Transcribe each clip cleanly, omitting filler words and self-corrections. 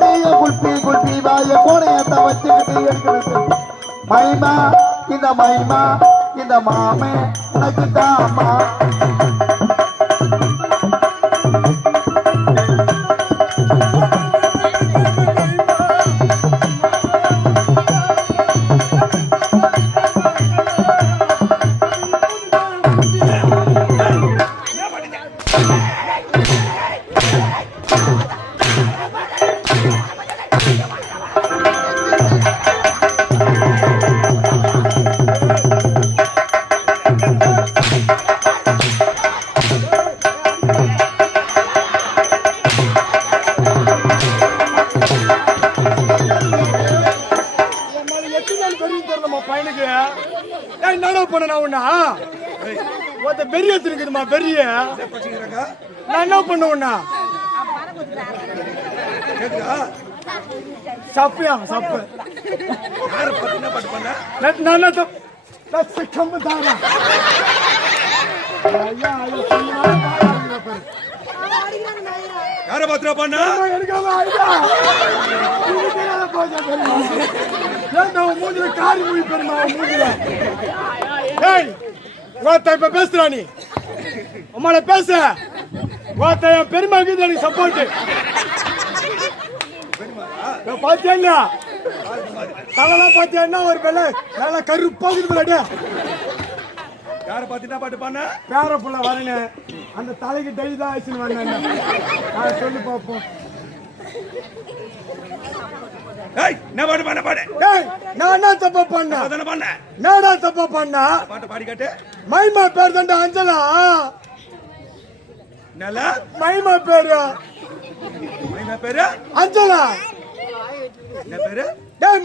கோடைய குல்பி குல்பி வாய கோடையத்தை வச்சுக்கிட்டு எடுக்கிறது மைமா இந்த மாமே எனக்கு தாமா பெரிய இருக்குதுமா பெரிய நான் என்ன பண்ணுவேன்னா சப்பியா சப்பு யார பாத்திரா பண்ண மூஞ்சில காரி மூவி பெருமா மூஞ்சில இப்ப பேசுறா நீ உமால பேச என் பெருமாக்கு எனக்கு சப்போர்ட் பாத்தியா தலைலாம் பாத்தியா ஒரு வேலை நல்லா கருப்பாகுது யார பாத்தினா பாட்டு பண்ண பேர புள்ள வரேன் அந்த தலைக்கு டை தான் ஆயிடுச்சுன்னு வந்தேன் சொல்லி பார்ப்போம் என்ன பாட்டு பண்ண பாடு நான் என்ன தப்பா பண்ண என்னடா தப்பா பண்ண பாட்டு பாடி காட்டு மைமா பேர் தாண்டா அஞ்சலா நல்லா மைமா பேரு அஞ்சலா என்ன பேரு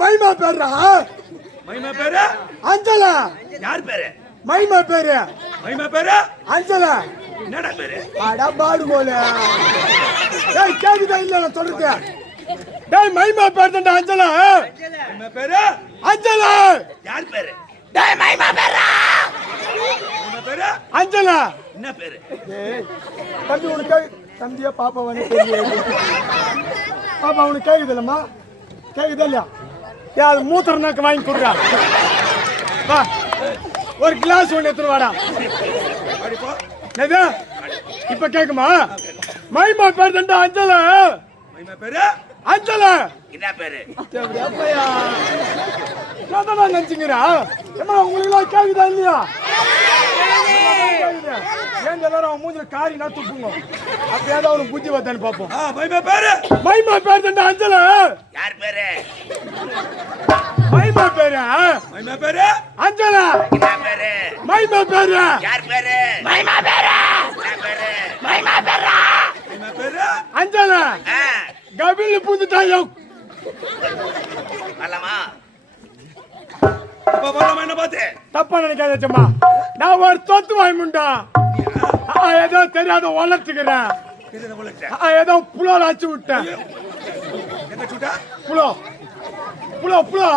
மைமா பேரா மைமா பேரு அஞ்சலா யார் பேரு மைமா பேரு அஞ்சலா என்னடா பேரு அடா பாடுகோல கேக்குதா இல்ல நான் சொல்றேன் மைமா பேர் தாண்டா அஞ்சலா மைமா பேரு அஞ்சலா யார் பேரு மைமா பேரா அஞ்சலா என்ன பேரு தம்பி உனக்கு தம்பியா பாப்பா வந்து பாப்பா உனக்கு கேக்குது இல்லம்மா கேக்குதா இல்லையா அது மூத்திர நாக்கு வாங்கி கொடுறா வா ஒரு கிளாஸ் ஒன்று எடுத்துட்டு வாடா இப்ப கேக்குமா மைமா பேர் தாண்டா அஞ்சலா மைமா பேரு அஞ்சலா என்ன பேரு நினைச்சுங்கிறா உங்களுக்கு கேக்குதா இல்லையா ஏன் எல்லாரும் அவன் மூஞ்சில காரி நான் துப்புங்க அப்படியாவது அவனுக்கு புத்தி வந்தான்னு பாப்போம் மைமா பேர் தாண்டா அஞ்சலா யார் பேரு மைமா பேரு அஞ்சலா என்ன பேரு மைமா பேரு யார் பேரு என்ன பேரு அஞ்சலா கபில் பூந்துட்டாயோ வரலாமா அப்பா வரலாமா என்ன பாத்து தப்பா நினைக்காதச்சம்மா நான் ஒரு தொத்து வாய்முண்டா ஏதோ தெரியாத வளர்த்துக்கிறேன் ஏதோ புலோல அச்சு விட்டேன் புலோ புலோ புலோ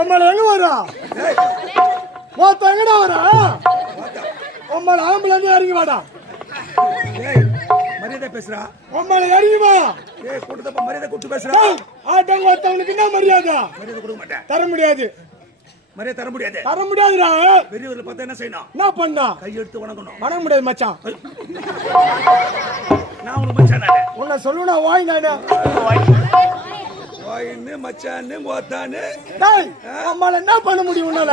உம்மள எங்க வரா எங்கடா வரா உம்மள ஆம்பளை இருந்து இறங்கி வாடா மரியாதை பேசுறா உம்மள இறங்கி வா கூட்டத்தப்ப மரியாதை கூட்டு பேசுறா ஆட்டங்க ஒருத்தவனுக்கு என்ன மரியாதை கொடுக்க மாட்டேன் தர முடியாது மரியாதை தர முடியாதுடா பெரியவர்ல பார்த்தா என்ன செய்யணும் என்ன பண்ணா கை எடுத்து வணங்க முடியாது மச்சான் நான் உனக்கு மச்சான் உன்னை சொல்லுனா வாய் நானே வாயின்னு மச்சான்னு மோத்தான்னு அம்மால என்ன பண்ண முடியும் உன்னால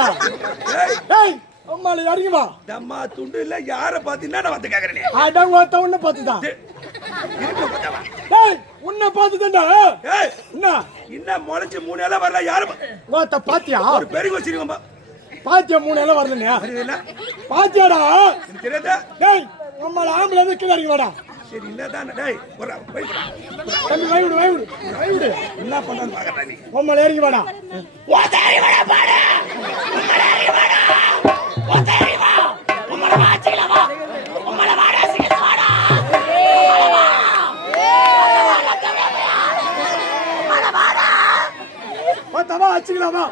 அம்மால இறங்கி வா தம்மா துண்டு இல்ல யார பாத்தீங்கன்னா நான் வந்து கேக்குறேன் அடங்க ஒருத்த உன்னை பார்த்துதான் உன்னை பார்த்துதான்டா என்ன முளைச்சு 3 இலை வரல யாரு ஒருத்த பாத்தியா ஒரு பெருகு வச்சிருக்கோம்பா பாத்தியா 3 இலை வரலனே பாத்தியாடா தெரியாதா அம்மால ஆம்பளை வந்து கீழ இறங்கி வாடா சரி இல்லதானே டேய் போடா போய் போடா தம்பி வைவிடு என்ன பண்றான்னு பாக்கறடா நீ அம்மால இறங்கி வாடா ஓதாரி வாடா பாடா அம்மால இறங்கி வாடா ஓதாரி வா அம்மால வாச்சில வா அம்மால வாடா சீக்கிரம் வாடா அச்சுக்கலாமா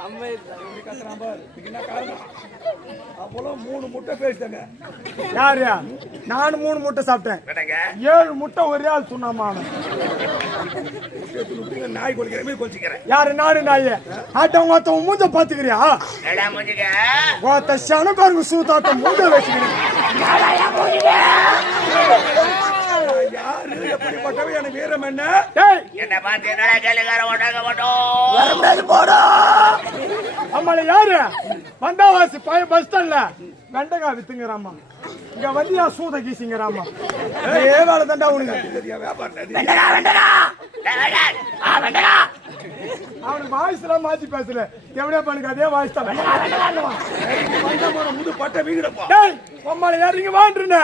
அப்போலாம் 3 முட்டை பேசிட்டாங்க. யாரு? நான் 3 முட்டை சாப்பிட்டேன். 7 முட்டை ஒரே ஆள் துண்ணாமா. நாய் கொலிக்கிற மாதிரி கொலிச்சிக்கிறேன். யாரு? நானு நாயே. ஆட்டவங்க ஒருத்தவங்க மூஞ்ச பாத்துக்கிறியா? ஒருத்த சனக்காரங்க சூத்தாட்ட மூஞ்ச வச்சுக்கிறேன். யாரு எப்படிப்பட்டவன் எனக்கு வீரம் என்ன? என்ன பார்த்து என்னடா கேளுக்கார ஓட்டாங்க அம்மால யாரு? வந்தாவாசி பஸ் ஸ்டாண்ட்ல வெண்டைக்காய் வித்துங்கிறாமா. இங்க வந்தியா சூத கீசிங்கிறாமா. ஏ வேலை தாண்டா உனக்கு. அவனுக்கு வாய்ஸ் எல்லாம் மாத்தி பேசல. எவ்வளவு பண்ணுக்கு அதே வாய்ஸ் தான். முது பட்ட வீடுப்பா. அம்மால இறங்கி வாண்டுன.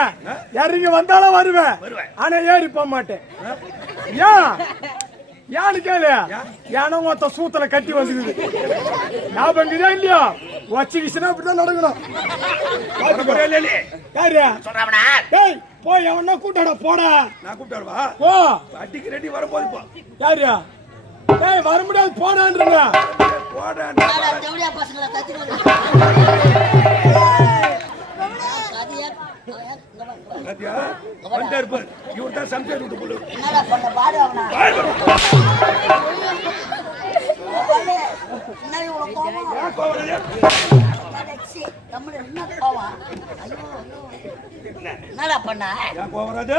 இறங்கி வந்தாலும் வருவேன். ஆனா ஏறி போக மாட்டேன். ஏன்? யானு கேளு. யானோ மொத்த சூத்துல கட்டி வந்துக்குது. ஞாபகம் இல்லையா? வச்சுக்கிச்சுன்னா அப்படிதான் நடக்கணும். யாரு? போய் எவனா கூட்டாட போடா. நான் கூப்பிட்டாருவா. ஓ அடிக்கு ரெடி வரும்போது போ. யாரு? ஏய் வர முடியாது போடான்றங்க. போடா. பசங்களை தச்சு இவர் தான் சம்சார் விட்டு போடு. என்னடா பண்ண பாடு அவனா என்ன இவ்வளவு கோவம்? என்ன கோவம்? என்னடா பண்ண? ஏன் கோவம் வராது?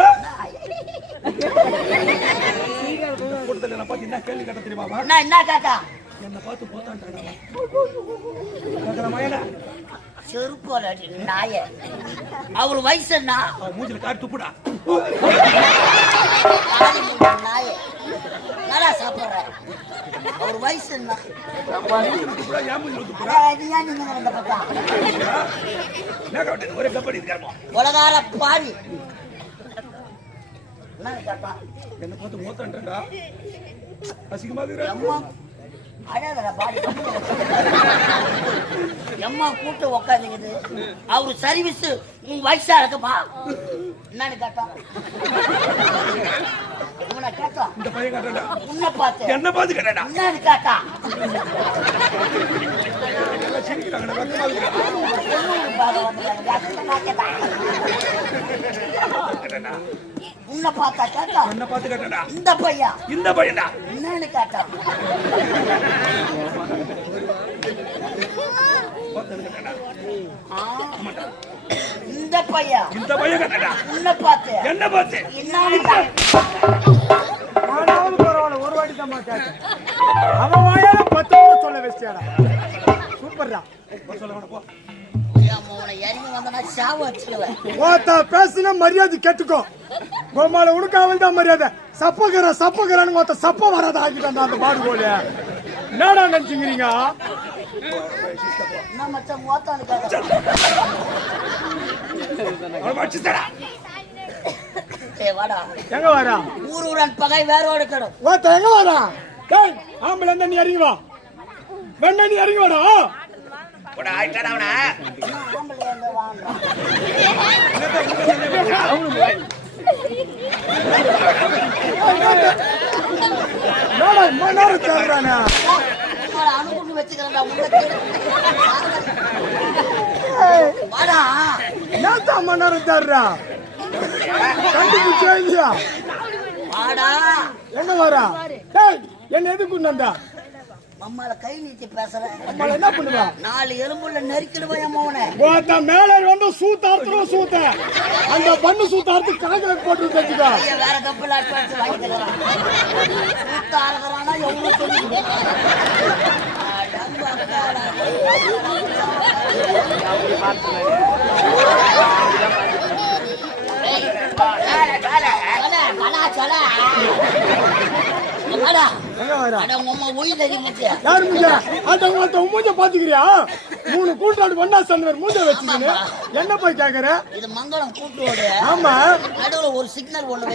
கூட்டத்துல என்ன பார்த்து என்ன கேள்வி கேட்ட தெரியுமா? என்ன கேட்டா? என்ன பார்த்து போத்தான்டா. செருப்போல நாய. அவர் வயசு என்ன? மூஞ்சில காட்டு துப்புடா. நாய நல்லா சாப்பிடுற. அவர் வயசு என்ன? உலகால பாடி என்ன பார்த்து மோத்தான்டா. அசிங்கமா எம்மா கூட்டு உக்காந்துக்குது. அவரு சர்வீஸ் உன் வயசா இருக்குமா? என்னன்னு கேட்டா உன்னை கேட்டா இந்த பையன் கேட்டா உன்னை பார்த்து என்ன பார்த்து கேட்டா என்னன்னு கேட்டா உன்னை பார்த்தா கேட்டா என்ன பார்த்து கேட்டா இந்த பையனா என்னன்னு கேட்டா இந்த பையன் கேட்டா உன்னை பார்த்து என்ன பார்த்து என்னன்னு பரவாயில்ல ஒரு வாட்டி தான் மாட்டேன். அவன் வாயால 10 முறை சொல்ல வச்சியாடா. சூப்பர்டா. பேசுன மரியாதை கேட்டுக்கோ. கோமால உனக்காவல் தான் மரியாதை. சப்பகரான்னு மொத்த சப்ப வராத ஆக்கிட்டான் அந்த பாடு போல. என்னடா நினைச்சுக்கிறீங்க? எங்க வரா? ஊருடன் பகை வேரோடு கடும். ஓத்த எங்க வரா? டேய் ஆம்பளை நீ இறங்கி வா. வெண்ண நீ இறங்கி வாடா. போடா ஆயிட்டடா அவனா. ஆம்பளை எங்க வாங்க. நாடா மனார தேவறானே. உங்கள அனுப்புன்னு வெச்சுக்கறடா உங்களுக்கு. வாடா. நாதா மனார தேவறா. கண்டுபிடிச்சே இல்லையா? வாடா. எங்க வரா? டேய் என்ன எதுக்கு கொண்டா? அம்மால கை நீட்டி பேசுற. அம்மால என்ன பண்ணுவா? 4 எலும்புல நெரிக்கிடுவா அம்மாவனே. ஓட்ட மேல வந்து சூத்தார்த்தணும் சூத்த. அந்த பண்ணு சூத்தார்த்து காகல போட்டு வெச்சுடா. வேற கப்பல அட்வான்ஸ் வாங்கி தரறா. சூத்தாரகறானா எவ்வளவு சொல்லுங்க. பாத்துக்கிறியா? 3 கூட்டாடு ஒன்னா சேர்ந்து மூஞ்ச வச்சுக்கின்னு என்ன போய் கேக்குற? இது மங்களம் கூட்டோடு. ஆமா நடுவுல ஒரு சிக்னல் ஒண்ணு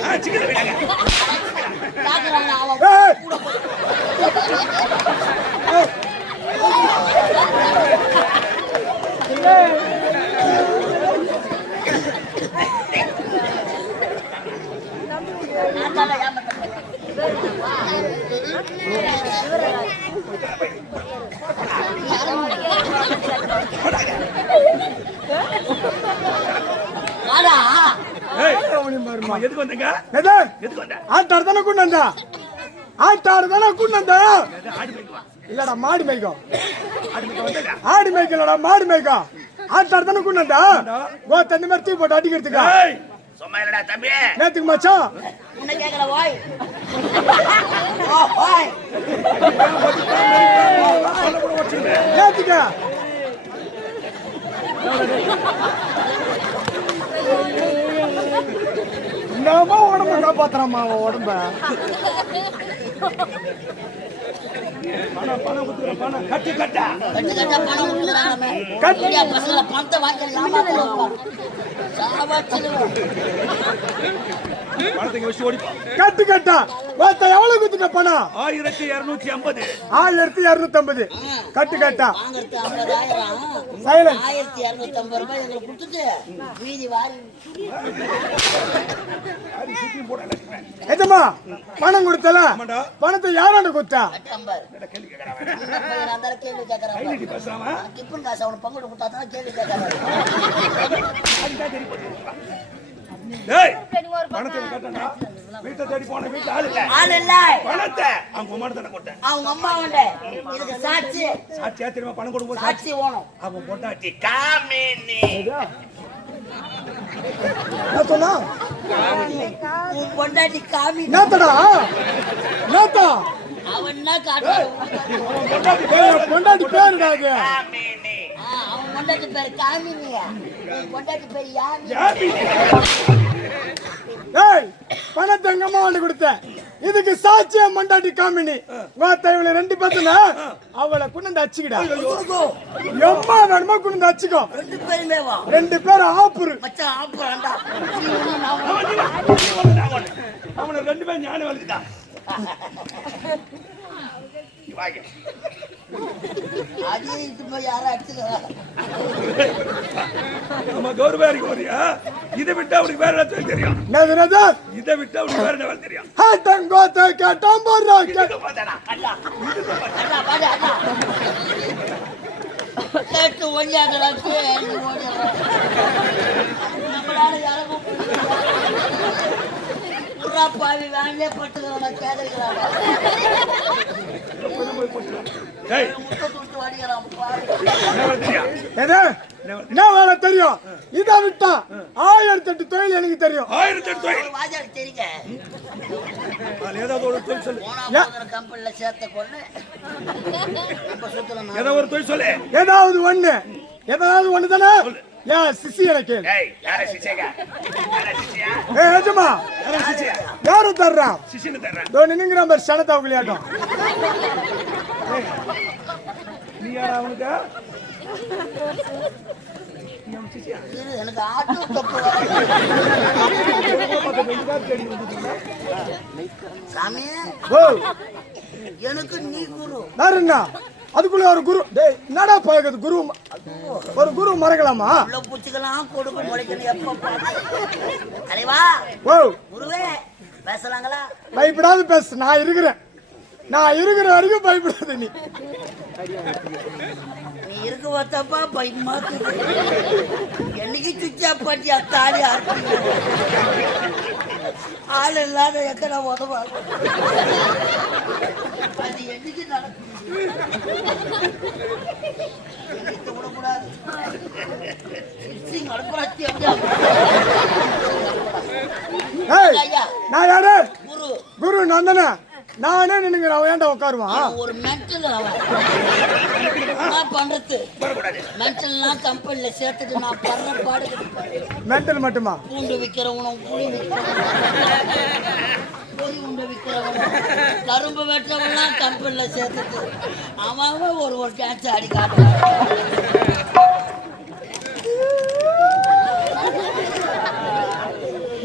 வாடா. ஏய், அவனையும் பாருமா. அம்மா, எதுக்கு வந்தீங்க? எது? எதுக்கு வந்த? ஆட்டாடு தானே கொண்டு வந்தா? ஆட்டாடு தானே கொண்டு வந்தா? எது, ஆடு மேய்க்கவா? இல்லடா மாடு மேய்க்கும். ஆடு மேய்க்க வந்தீங்க? ஆடு மேய்க்கலடா மாடு மேய்க்கும். ஆட்டாடு தானே கொண்டு வந்தா? கோ தண்ணி மாதிரி தூக்கி போட்டு அடிக்கிறதுக்கா? ஏய், சும்மா இல்லடா தம்பி. நேத்துக்கு மச்சான் உன்னை கேட்கல ஓய். ஓய். நேத்துக்க என்னமா உடம்ப காப்பாத்துறாமா அவன் உடம்ப. கட்டு கட்டா. கட்டுக்கட்டா பணம் கொடுக்குறாங்க. கட்டு. கட்டியா பசங்களை பணத்தை வாங்கி ஏமாத்துறாங்க. சாவாச்சிடுவோம். பணத்துக்கு வச்சு ஓடிப்பா. கட்டு கட்டா வாத்த எவ்வளவு குத்துட்ட பணம்? 1250. 1250. கட்டு கட்டா வாங்குறது 50,000. சைலன்ஸ். 1250 ரூபாய் எங்களுக்கு கொடுத்துட்டு மீதி வாரி எஜமா பணம் கொடுத்தல ஆமாண்டா. பணத்தை யாராண்ட கொடுத்தா? கட்டம்பர். கேள்வி கேக்குறான். அந்த கேள்வி கேட்கறாங்க. நீ பேசாம டிப்பன் காசு அவனுக்கு பங்கு கொடுத்தா தான் கேள்வி கேட்கறாங்க. டேய், பணத்தை கட்டடா. வீட்டை தேடி போன வீட்டு ஆள் இல்ல. ஆள் இல்ல. பணத்தை அவங்க அம்மா தான கொடுத்தேன். அவங்க அம்மா உண்டு. இதுக்கு சாட்சி சாட்சியா தெரியுமா? பணம் கொடுக்கும்போது சாட்சி ஓணும். அவன் பொண்டாட்டி காமினி. என்ன சொன்னா? உன் பொண்டாட்டி காமி. நேத்தடா நேத்தா அவன் என்ன காட்டுறான்? பொண்டாட்டி பேருடா அது. காமினி. அவன் பொண்டாட்டி பேரு காமினியா? உன் பொண்டாட்டி பேரு யாமி. யாமி. ஏய் பணத்தை எங்க அம்மா வந்து கொடுத்த. இதுக்கு சாட்சியா மண்டாட்டி காமினி. வாத்த இவளை 2 பேத்துனா அவளை குண்டு அச்சுக்கிடா. எம்மா வேணுமா குண்டு அச்சுக்கோ. 2 பேருமே வா. 2 பேரும் ஆப்புரு. மச்சான் ஆப்புறான்டா. அவனை 2 பேரும் ஞானம் வந்துட்டான். வாங்க. அதே இது போய் யாரும் அடிச்சுக்கிறாங்க. நம்ம கௌரவாரிக்கு வரியா? இதை விட்டா அவனுக்கு வேற என்ன தெரியும்? என்னது? இதை விட்டா அவனுக்கு வேற என்ன தெரியும்? ஹாட்டங்கோத்த கேட்டாம் போறா. இதுக்கு பார்த்தானா? அண்ணா பாடு அண்ணா. கேட்டு ஒல்லியாடுறாச்சு ஓடிடுறான். நம்மளால யாரும் பாவி வேண்டே பட்டுக்கிறான் கேட்கிறாங்க. டேய், முட்டை துட்டு வாடிக்கிறான் பாவி. என்ன தெரியும்? எது? என்ன வேலை தெரியும்? இதை விட்டா 1008 தொழில் எனக்கு தெரியும். 1008 தொழில். வாஜாடி தெரியுங்க. அது ஏதாவது ஒரு தொழில் சொல்லு. போன கம்பெனில சேர்த்த கொண்டு நம்ம சுத்தலாம். ஏதோ ஒரு தொழில் சொல்லு. ஏதாவது ஒண்ணு தானே? ஏன் சிசி எனக்கு? ஏய், யார சிச்சேங்க? யார சிச்சியா? ஏய் எஜமா யார சிச்சியா? யாரு தர்றா? சிச்சின்னு தர்றேன். தோனி நிங்கிற மாதிரி சனத்தா விளையாட்டம். நீ யாரா அவனுக்கு? நீ அவன் சிச்சியா? எனக்கு ஆட்டோ தப்பு. சாமி ஓ எனக்கு நீ குரு. யாருன்னா அதுக்குள்ள ஒரு குரு. டேய் என்னடா பாக்குது குரு? ஒரு குரு மறக்கலாமா? உள்ள பூச்சிக்கலாம் கொடுக்க முளைக்கணும் எப்ப அலைவா. ஓ குருவே பேசலாங்களா? பயப்படாத பேசு. நான் இருக்கிற வரைக்கும் பயப்படாத. நீ நீ இருக்க பார்த்தப்பா பயமா என்னைக்கு சுச்சா பாட்டியா தாலி ஆர்ப்பி ஆள் இல்லாத எக்கடா உதவாங்க. அது என்னைக்கு நடக்கும்? விடக்கூடாது. நான் யாரு? குரு. குரு நான் தானே. நானே நின்னுங்கிற அவன் ஏன்டா உட்காருவான்? ஒரு மென்டல் அவன். நான் பண்றது மென்டல்லாம் கம்பெனில சேர்த்துட்டு நான் படுற பாடு. மென்டல் மட்டுமா? பூண்டு விற்கிறவனும் புளி விற்கிறவனும் பொறி உண்டை விற்கிறவனும் கரும்பு வெட்டுறவன்லாம் கம்பெனில சேர்த்துட்டு அவன் ஒரு டான்ஸ் ஆடி காட்டுறான்.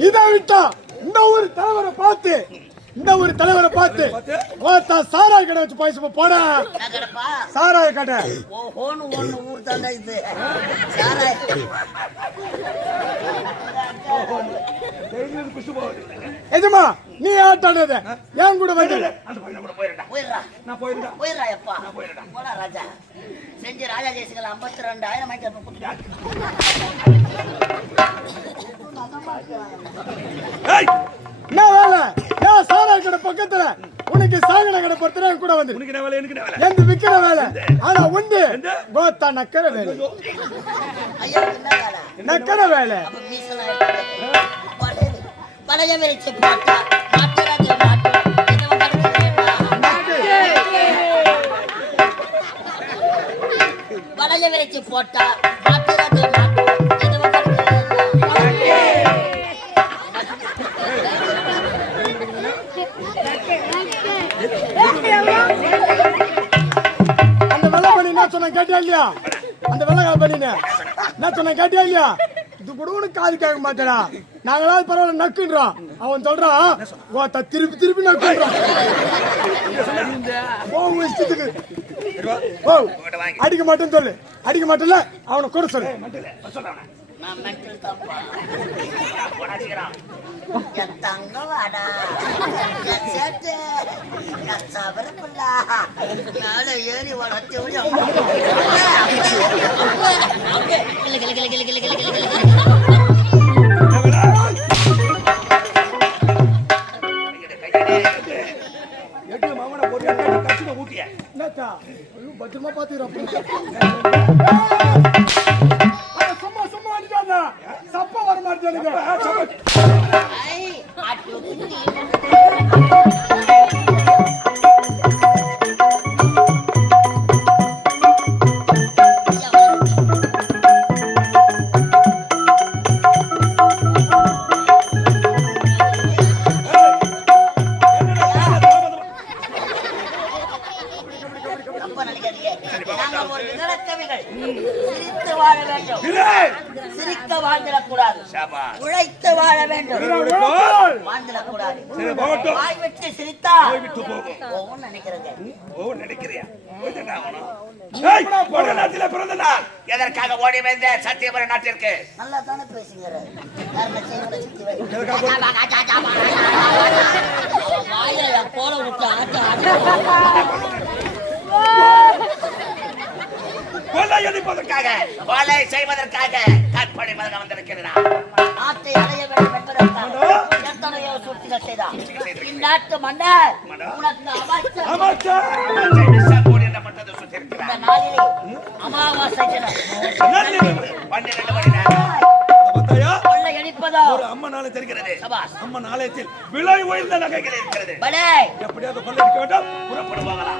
இதை விட்டா இந்த ஒரு தலைவரை பார்த்து இந்த ஒரு தலைவரை பார்த்து சாராய கடை வச்சு பேச போடா. நான் கிடப்பா சாராய கடை ஓஹோன்னு ஒண்ணு ஊர் தாண்டா இது சாராய குஷ்டு போகுது. எஜமா நீ ஆட்டானது ஏன் கூட வந்து அந்த பையனை கூட போயிடுறா. போயிடுறா நான் போயிடுறேன். போயிடுறா எப்பா போடா ராஜா செஞ்சு ராஜா ஜெயசிகள் 52,000 வாங்கி ஏய், என்ன வேலை? ஏன் சாராய கடை பக்கத்துல உனக்கு சாகன கடை பொறுத்தர கூட வந்து உனக்கு என்ன வேலை, எனக்கு என்ன வேலை? எந்த விக்கிற வேலை ஆனா உண்டு கோத்தா நக்கற வேலை. ஐயா என்ன வேலை நக்கற வேலை அப்ப மீசலாம் பழைய விரிச்சு போட்டா மாட்டுறது மாட்டு இது பழைய விரிச்சு போட்டா மாட்டுறது மாட்டு இது அந்த வெள்ளை பண்ணி என்ன சொன்ன கேட்டியா இல்லையா? அந்த வெள்ளை பண்ணி என்ன சொன்ன கேட்டியா இல்லையா? இது கூட உனக்கு காது கேட்க மாட்டேடா. நாங்களாவது பரவாயில்ல நக்குன்றோம். அவன் சொல்றான் கோத்தா திருப்பி திருப்பி நக்குன்றான். உன் இஷ்டத்துக்கு அடிக்க மாட்டேன்னு சொல்லு. அடிக்க மாட்டேன்ல அவனை கூட சொல்லு. நான் மென்டல் தப்பா என் தங்க வாடா என் சேட்டு என் சபரப்புள்ளா நாளை ஏறி வளர்த்தி எட்டு மாமனை ஒரு கட்சியில ஊட்டிய பத்திரமா பாத்துக்கிறோம். சும்மா சும்மா அடிக்காத சப்ப வர மாட்டேங்க. சிரிக்க வாழ்ந்துடக்கூடாது உழைத்து வாழ வேண்டும் வாழ்ந்துடக்கூடாது வாய் விட்டு சிரித்தா போகும் நினைக்கிறேங்க எதற்காக ஓடி வந்த சத்தியபுர நாட்டிற்கு நல்லா தானே பேசுங்கிற வாயில போல விட்டு கொலை செய்வதற்காக கற்பனை மதக வந்திருக்கிறதா நாட்டை அடைய வேண்டும் என்பதற்காக எத்தனையோ சூழ்ச்சிகள் செய்தார் இந்நாட்டு மன்னர் உனக்கு அமைச்சர் இந்த நாளிலே அமாவாசை தினம் 12 மணி நேரம் கொள்ளை அடிப்பதோ ஒரு அம்மனாலே தெரிகிறது. சபாஸ் அம்மன் ஆலயத்தில் விலை உயர்ந்த நகைகள் இருக்கிறது. பலே எப்படியாவது கொள்ளையடிக்க வேண்டும். புறப்படுவாங்களா?